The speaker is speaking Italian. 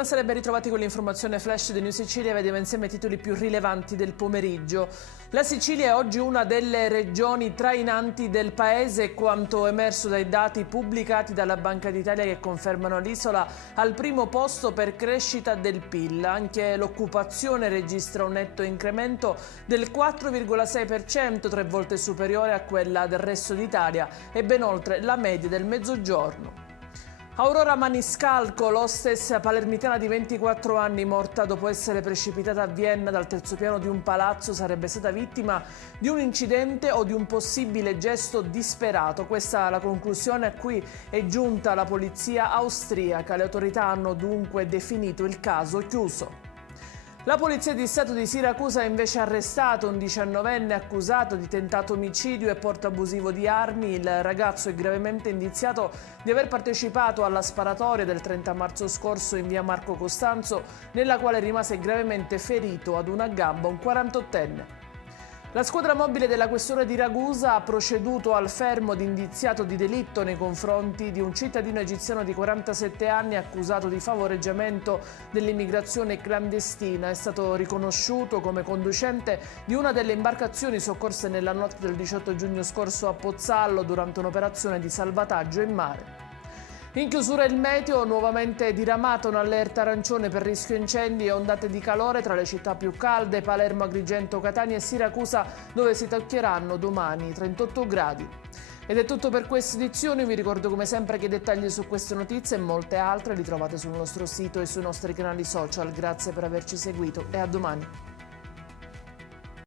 Buonasera e ben ritrovati con l'informazione flash di New Sicilia. Vediamo insieme i titoli più rilevanti del pomeriggio. La Sicilia è oggi una delle regioni trainanti del paese, quanto emerso dai dati pubblicati dalla Banca d'Italia che confermano l'isola al primo posto per crescita del PIL. Anche l'occupazione registra un netto incremento del 4,6%, 3 volte superiore a quella del resto d'Italia e ben oltre la media del Mezzogiorno. Aurora Maniscalco, l'hostess palermitana di 24 anni, morta dopo essere precipitata a Vienna dal terzo piano di un palazzo, sarebbe stata vittima di un incidente o di un possibile gesto disperato. Questa è la conclusione a cui è giunta la polizia austriaca. Le autorità hanno dunque definito il caso chiuso. La Polizia di Stato di Siracusa ha invece arrestato un 19enne accusato di tentato omicidio e porto abusivo di armi. Il ragazzo è gravemente indiziato di aver partecipato alla sparatoria del 30 marzo scorso in via Marco Costanzo, nella quale rimase gravemente ferito ad una gamba un 48enne. La squadra mobile della questura di Ragusa ha proceduto al fermo di indiziato di delitto nei confronti di un cittadino egiziano di 47 anni accusato di favoreggiamento dell'immigrazione clandestina. È stato riconosciuto come conducente di una delle imbarcazioni soccorse nella notte del 18 giugno scorso a Pozzallo durante un'operazione di salvataggio in mare. In chiusura il meteo, nuovamente diramata un'allerta arancione per rischio incendi e ondate di calore tra le città più calde, Palermo, Agrigento, Catania e Siracusa, dove si toccheranno domani 38 gradi. Ed è tutto per questa edizione. Vi ricordo come sempre che i dettagli su queste notizie e molte altre li trovate sul nostro sito e sui nostri canali social. Grazie per averci seguito e a domani.